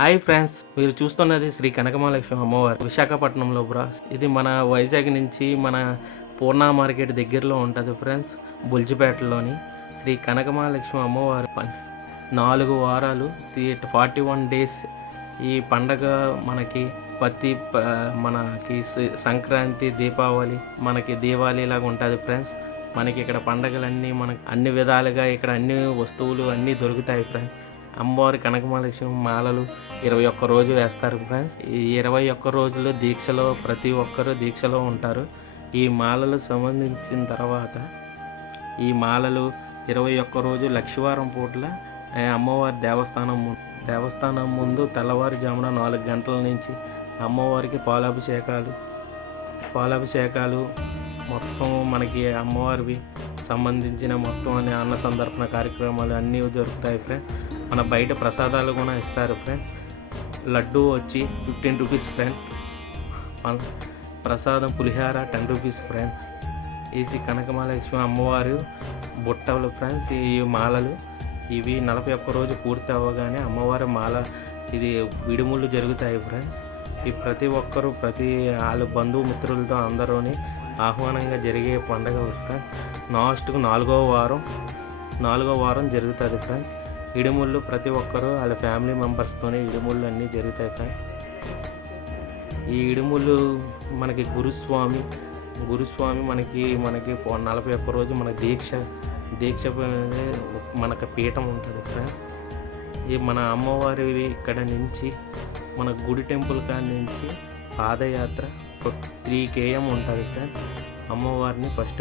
Hi friends, మీరు చూస్తున్నది శ్రీ కనకమహాలక్ష్మి అమ్మవారు విశాఖపట్నంలో ఇది మన వైజాగ్ నుంచి మన పూర్ణ మార్కెట్ దగ్గరలో ఉంటుంది ఫ్రెండ్స్. బుల్జిపేటలోని శ్రీ కనకమహాలక్ష్మి అమ్మవారు 4 వారాలు 41 డేస్ ఈ పండగ మనకి మనకి సంక్రాంతి, దీపావళి, మనకి దీపావళి లాగా ఉంటుంది ఫ్రెండ్స్. మనకి ఇక్కడ పండగలన్నీ మనకి అన్ని విధాలుగా ఇక్కడ అన్ని వస్తువులు అన్నీ దొరుకుతాయి ఫ్రెండ్స్. అమ్మవారి కనకమహాలక్ష్మి మాలలు 21 రోజు వేస్తారు ఫ్రెండ్స్. ఈ 21 రోజులు దీక్షలో ప్రతి ఒక్కరు దీక్షలో ఉంటారు. ఈ మాలలు సంబంధించిన తర్వాత ఈ మాలలు 21 రోజు లక్షవారం పూట్ల అమ్మవారి దేవస్థానం ముందు తెల్లవారుజామున 4 గంటల నుంచి అమ్మవారికి పాలాభిషేకాలు మొత్తం మనకి అమ్మవారివి సంబంధించిన మొత్తం అనే అన్న సందర్పణ కార్యక్రమాలు అన్నీ జరుగుతాయి ఫ్రెండ్స్. మన బయట ప్రసాదాలు కూడా ఇస్తారు ఫ్రెండ్స్. లడ్డు వచ్చి 15 రూపీస్ ఫ్రెండ్స్. ప్రసాదం పులిహార 10 రూపీస్ ఫ్రెండ్స్. ఈసి కనకమహాలక్ష్మి అమ్మవారు బుట్టలు ఫ్రెండ్స్. ఈ మాలలు ఇవి 41 రోజు పూర్తి అవ్వగానే అమ్మవారి మాల ఇది విడుములు జరుగుతాయి ఫ్రెండ్స్. ఈ ప్రతి ఒక్కరూ వాళ్ళ బంధుమిత్రులతో అందరూని ఆహ్వానంగా జరిగే పండుగ ఫ్రెండ్స్. లాస్ట్కు 4వ వారం జరుగుతుంది ఫ్రెండ్స్. ఇడుముళ్ళు ప్రతి ఒక్కరూ వాళ్ళ ఫ్యామిలీ మెంబర్స్తోనే ఇడుముళ్ళు అన్నీ జరుగుతాయి ఫ్రెండ్స్. ఈ ఇడుముళ్ళు మనకి గురుస్వామి మనకి 41 రోజు మన దీక్ష మనకు పీఠం ఉంటుంది ఫ్రెండ్స్. ఈ మన అమ్మవారి ఇక్కడ నుంచి మన గుడి టెంపుల్ కాడ నుంచి పాదయాత్ర 3 km ఉంటుంది ఫ్రెండ్స్.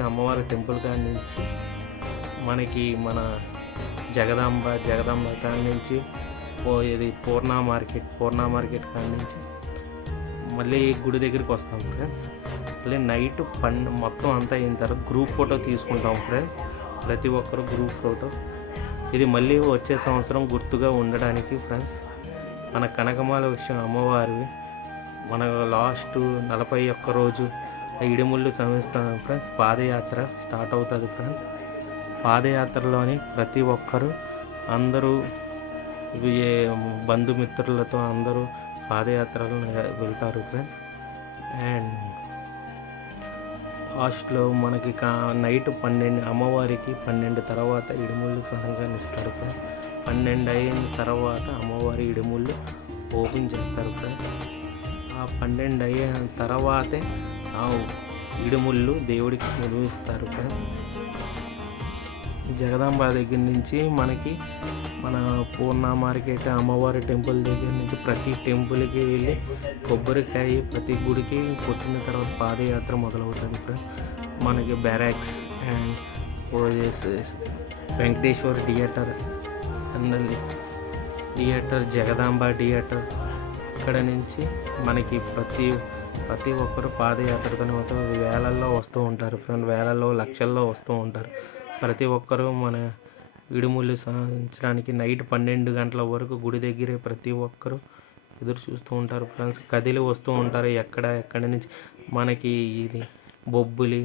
అమ్మవారి టెంపుల్ కాడ నుంచి మనకి మన జగదాంబ కాడ నుంచి పోయేది పూర్ణ మార్కెట్ కాడ నుంచి మళ్ళీ గుడి దగ్గరికి వస్తాం ఫ్రెండ్స్. మళ్ళీ నైట్ మొత్తం అంతా అయిన తర్వాత గ్రూప్ ఫోటో తీసుకుంటాం ఫ్రెండ్స్. ప్రతి ఒక్కరు గ్రూప్ ఫోటో ఇది మళ్ళీ వచ్చే సంవత్సరం గుర్తుగా ఉండడానికి ఫ్రెండ్స్. మన కనకమహాలక్ష్మి అమ్మవారివి మన లాస్ట్ 41 రోజు ఇడుముళ్ళు సమయిస్తాం ఫ్రెండ్స్. పాదయాత్ర స్టార్ట్ అవుతుంది ఫ్రెండ్స్. పాదయాత్రలోని ప్రతి ఒక్కరూ అందరూ బంధుమిత్రులతో అందరూ పాదయాత్రలు వెళ్తారు ఫ్రెండ్స్. అండ్ లాస్ట్లో మనకి నైట్ 12 అమ్మవారికి 12 తర్వాత ఇడుముళ్ళు సహంగా ఇస్తారు ఫ్రెండ్స్. 12 అయిన తర్వాత అమ్మవారి ఇడుముళ్ళు ఓపెన్ చేస్తారు ఫ్రెండ్స్. ఆ 12 అయిన తర్వాతే ఆ ఇడుముళ్ళు దేవుడికి నిర్వహిస్తారు ఫ్రెండ్స్. జగదాంబ దగ్గర నుంచి మన పూర్ణ మార్కెట్ అమ్మవారి టెంపుల్ దగ్గర నుంచి ప్రతి టెంపుల్కి వెళ్ళి కొబ్బరికాయ ప్రతి గుడికి కొట్టిన తర్వాత పాదయాత్ర మొదలవుతుంది ఫ్రెండ్స్. మనకి barracks and Venkateswara theatre Jagadamba theatre ఇక్కడ నుంచి మనకి ప్రతి ఒక్కరు పాదయాత్రతోనే వేలల్లో వస్తూ ఉంటారు ఫ్రెండ్. వేలల్లో లక్షల్లో వస్తూ ఉంటారు. ప్రతి ఒక్కరూ మన ఇడుముళ్ళు సాధించడానికి నైట్ 12 గంటల వరకు గుడి దగ్గరే ప్రతి ఒక్కరూ ఎదురు చూస్తూ ఉంటారు ఫ్రెండ్స్. కదిలి వస్తూ ఉంటారు ఎక్కడి నుంచి మనకి ఇది బొబ్బులి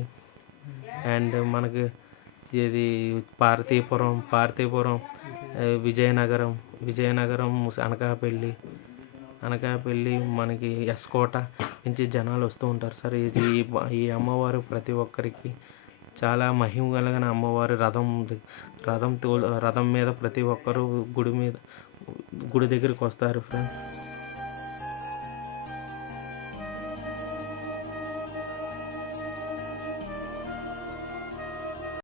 అండ్ మనకి ఇది పార్థీపురం విజయనగరం అనకాపల్లి మనకి ఎస్కోట నుంచి జనాలు వస్తూ ఉంటారు సార్. ఈ అమ్మవారు ప్రతి ఒక్కరికి చాలా మహిమ కలిగిన అమ్మవారు. రథం మీద ప్రతి ఒక్కరూ గుడి దగ్గరికి వస్తారు ఫ్రెండ్స్.